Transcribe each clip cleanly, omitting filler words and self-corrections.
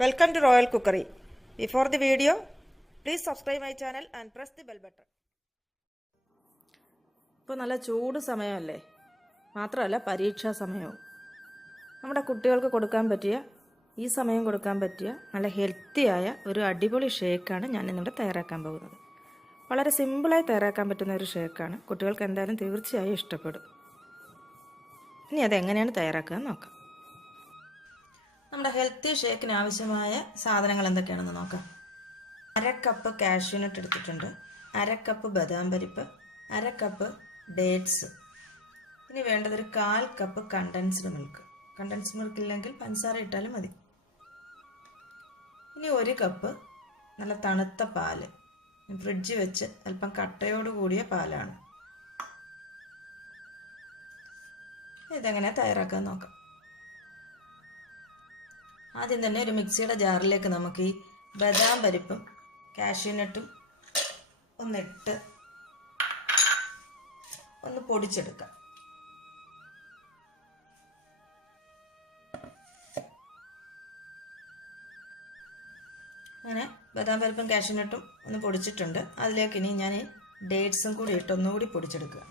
Welcome to Royal Cookery. Before the video, please subscribe my channel and press the bell button. ഇപ്പോൾ നല്ല ചൂട് സമയമല്ലേ, മാത്രമല്ല പരീക്ഷാ സമയവും. നമ്മുടെ കുട്ടികൾക്ക് കൊടുക്കാൻ പറ്റിയ ഈ സമയം കൊടുക്കാൻ പറ്റിയ നല്ല ഹെൽത്തിയായ ഒരു അടിപൊളി ഷേക്കാണ് ഞാൻ ഇന്നിവിടെ തയ്യാറാക്കാൻ പോകുന്നത്. വളരെ സിമ്പിളായി തയ്യാറാക്കാൻ പറ്റുന്ന ഒരു ഷേക്കാണ്. കുട്ടികൾക്ക് എന്തായാലും തീർച്ചയായും ഇഷ്ടപ്പെടും. ഇനി അതെങ്ങനെയാണ് തയ്യാറാക്കുക നോക്കാം. നമ്മുടെ ഹെൽത്തി ഷേക്കിന് ആവശ്യമായ സാധനങ്ങൾ എന്തൊക്കെയാണെന്ന് നോക്കാം. 1/2 കപ്പ് കാഷ്യൂ നട്ട് എടുത്തിട്ടുണ്ട്, 1/2 കപ്പ് ബദാം പരിപ്പ്, 1/2 കപ്പ് ഡേറ്റ്സ്. ഇനി വേണ്ടത് ഒരു 1/4 cup condensed milk. Condensed milk ഇല്ലെങ്കിൽ പഞ്ചസാര ഇട്ടാലും മതി. ഇനി 1 കപ്പ് നല്ല തണുത്ത പാല്, ഫ്രിഡ്ജിൽ വെച്ച് അല്പം കട്ടയോട് കൂടിയ പാലാണ്. ഇതെങ്ങനെ തയ്യാറാക്കാൻ നോക്കാം. ആദ്യം തന്നെ ഒരു മിക്സിയുടെ ജാറിലേക്ക് നമുക്ക് ഈ ബദാം പരിപ്പും കാഷ്യൂ നട്ടും ഒന്നിട്ട് ഒന്ന് പൊടിച്ചെടുക്കാം. അങ്ങനെ ബദാം പരിപ്പും കാഷ്യൂ നട്ടും ഒന്ന് പൊടിച്ചിട്ടുണ്ട്. അതിലേക്ക് ഇനി ഞാൻ ഡേറ്റ്സും കൂടി ഇട്ട് ഒന്നുകൂടി പൊടിച്ചെടുക്കുക.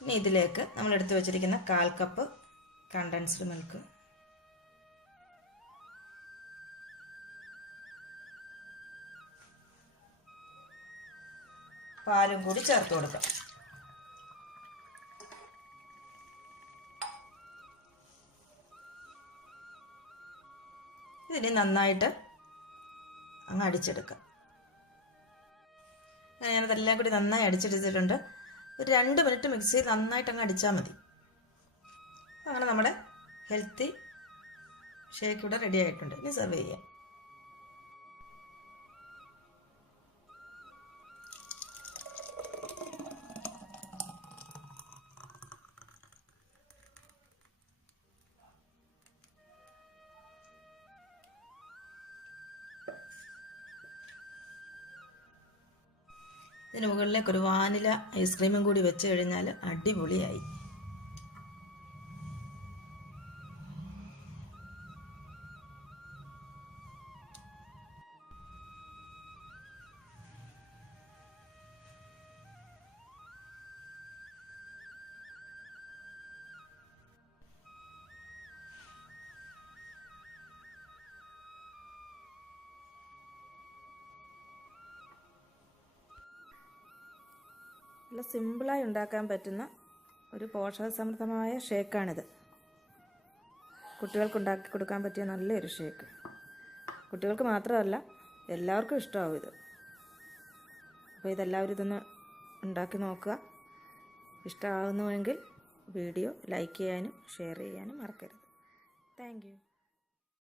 ഇനി ഇതിലേക്ക് നമ്മൾ എടുത്തു വെച്ചിരിക്കുന്ന 1/4 കപ്പ് കണ്ടൻസ്ഡ് മിൽക്ക്, പാലും കൂടി ചേർത്ത് കൊടുക്കാം. ഇതിന് നന്നായിട്ട് അങ്ങ് അടിച്ചെടുക്കാം. ഞാനതെല്ലാം കൂടി നന്നായി അടിച്ചെടുത്തിട്ടുണ്ട്. ഒരു 2 മിനിറ്റ് മിക്സിയിൽ നന്നായിട്ട് അങ്ങ് അടിച്ചാൽ മതി. അങ്ങനെ നമ്മുടെ ഹെൽത്തി ഷേക്ക് ഇവിടെ റെഡി ആയിട്ടുണ്ട്. ഇനി സെർവ് ചെയ്യാം. ഇതിന് മുകളിലേക്ക് ഒരു വാനില ഐസ്ക്രീമും കൂടി വെച്ച് കഴിഞ്ഞാൽ അടിപൊളിയായി. നല്ല സിമ്പിളായി ഉണ്ടാക്കാൻ പറ്റുന്ന ഒരു പോഷകസമൃദ്ധമായ ഷേക്കാണിത്. കുട്ടികൾക്ക് ഉണ്ടാക്കി കൊടുക്കാൻ പറ്റിയ നല്ലൊരു ഷേക്ക്. കുട്ടികൾക്ക് മാത്രമല്ല എല്ലാവർക്കും ഇഷ്ടമാവും ഇത്. അപ്പോൾ ഇതെല്ലാവരും ഇതൊന്ന് ഉണ്ടാക്കി നോക്കുക. ഇഷ്ടമാകുന്നുവെങ്കിൽ വീഡിയോ ലൈക്ക് ചെയ്യാനും ഷെയർ ചെയ്യാനും മറക്കരുത്. Thank you.